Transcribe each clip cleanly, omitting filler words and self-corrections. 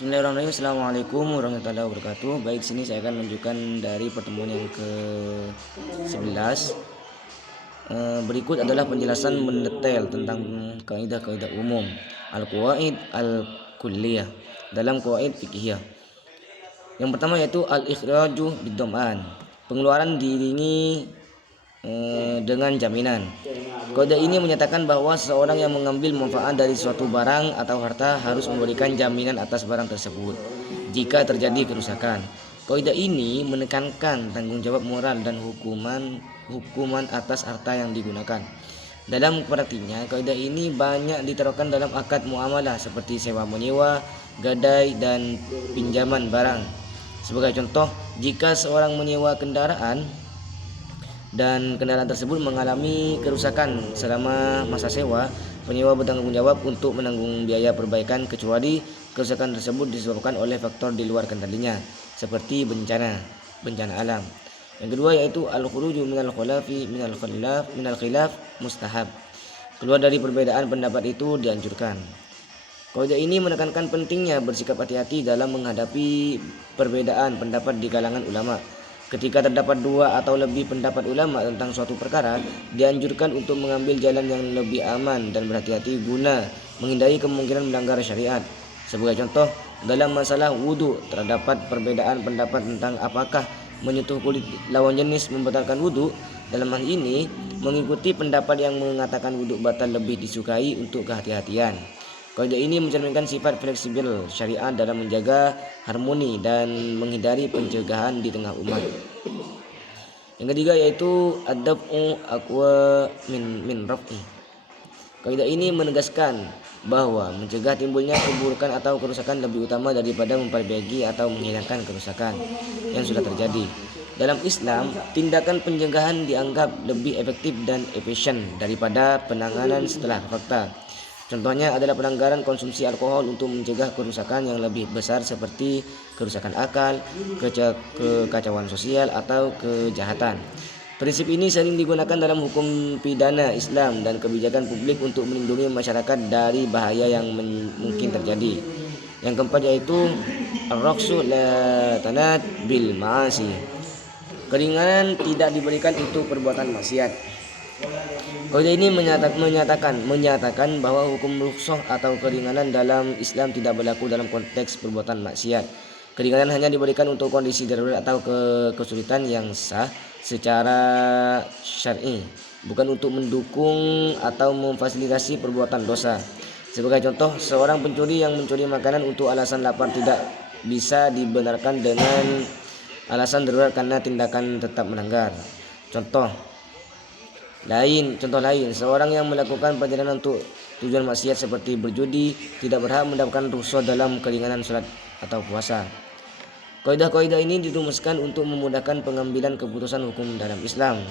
Bismillahirrahmanirrahim. Assalamualaikum warahmatullahi wabarakatuh. Baik, sini saya akan menunjukkan dari pertemuan yang ke-11. Berikut adalah penjelasan mendetail tentang kaidah-kaidah umum al-qawaid al-kulliyah dalam qawaid fikihiyah. Yang pertama yaitu al-ikhraju bid-dham'an, pengeluaran diiringi dengan jaminan. Kode ini menyatakan bahwa seseorang yang mengambil manfaat dari suatu barang atau harta harus memberikan jaminan atas barang tersebut jika terjadi kerusakan. Kaidah ini menekankan tanggung jawab moral dan hukuman atas harta yang digunakan. Dalam praktiknya, kaidah ini banyak diterapkan dalam akad muamalah seperti sewa menyewa, gadai, dan pinjaman barang. Sebagai contoh, jika seorang menyewa kendaraan dan kendaraan tersebut mengalami kerusakan selama masa sewa, penyewa bertanggung jawab untuk menanggung biaya perbaikan kecuali kerusakan tersebut disebabkan oleh faktor di luar kendalinya seperti bencana alam. Yang kedua yaitu al-khuruju minal khilaf mustahab. Keluar dari perbedaan pendapat itu dianjurkan. Kaidah ini menekankan pentingnya bersikap hati-hati dalam menghadapi perbedaan pendapat di kalangan ulama. Ketika terdapat dua atau lebih pendapat ulama tentang suatu perkara, dianjurkan untuk mengambil jalan yang lebih aman dan berhati-hati guna menghindari kemungkinan melanggar syariat. Sebagai contoh, dalam masalah wudhu terdapat perbedaan pendapat tentang apakah menyentuh kulit lawan jenis membatalkan wudhu. Dalam hal ini, mengikuti pendapat yang mengatakan wudhu batal lebih disukai untuk kehati-hatian. Kaidah ini mencerminkan sifat fleksibel syariat dalam menjaga harmoni dan menghindari pencegahan di tengah umat. Yang ketiga yaitu ad-daf'u aqwa min raf'i. Kaidah ini menegaskan bahwa mencegah timbulnya keburukan atau kerusakan lebih utama daripada memperbaiki atau menghilangkan kerusakan yang sudah terjadi. Dalam Islam, tindakan pencegahan dianggap lebih efektif dan efisien daripada penanganan setelah fakta. Contohnya adalah pelanggaran konsumsi alkohol untuk mencegah kerusakan yang lebih besar seperti kerusakan akal, kekacauan sosial, atau kejahatan. Prinsip ini sering digunakan dalam hukum pidana Islam dan kebijakan publik untuk melindungi masyarakat dari bahaya yang mungkin terjadi. Yang keempat yaitu ar-rukhsu la tanat bil ma'asi. Keringanan tidak diberikan untuk perbuatan maksiat. Kaidah ini menyatakan bahwa hukum rukhsah atau keringanan dalam Islam tidak berlaku dalam konteks perbuatan maksiat. Keringanan hanya diberikan untuk kondisi darurat atau kesulitan yang sah secara syar'i, bukan untuk mendukung atau memfasilitasi perbuatan dosa. Sebagai contoh, seorang pencuri yang mencuri makanan untuk alasan lapar tidak bisa dibenarkan dengan alasan darurat karena tindakan tetap melanggar. Contoh lain, seorang yang melakukan perjalanan untuk tujuan maksiat seperti berjudi tidak berhak mendapatkan rukhsah dalam keringanan salat atau puasa. Kaidah-kaidah ini dirumuskan untuk memudahkan pengambilan keputusan hukum dalam Islam,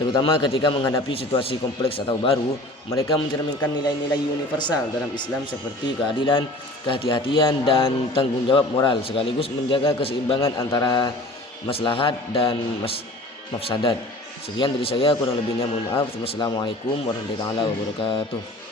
terutama ketika menghadapi situasi kompleks atau baru. Mereka mencerminkan nilai-nilai universal dalam Islam seperti keadilan, kehati-hatian, dan tanggung jawab moral, sekaligus menjaga keseimbangan antara maslahat dan mafsadat. Sekian dari saya, kurang lebihnya mohon maaf. Wassalamualaikum warahmatullahi wabarakatuh.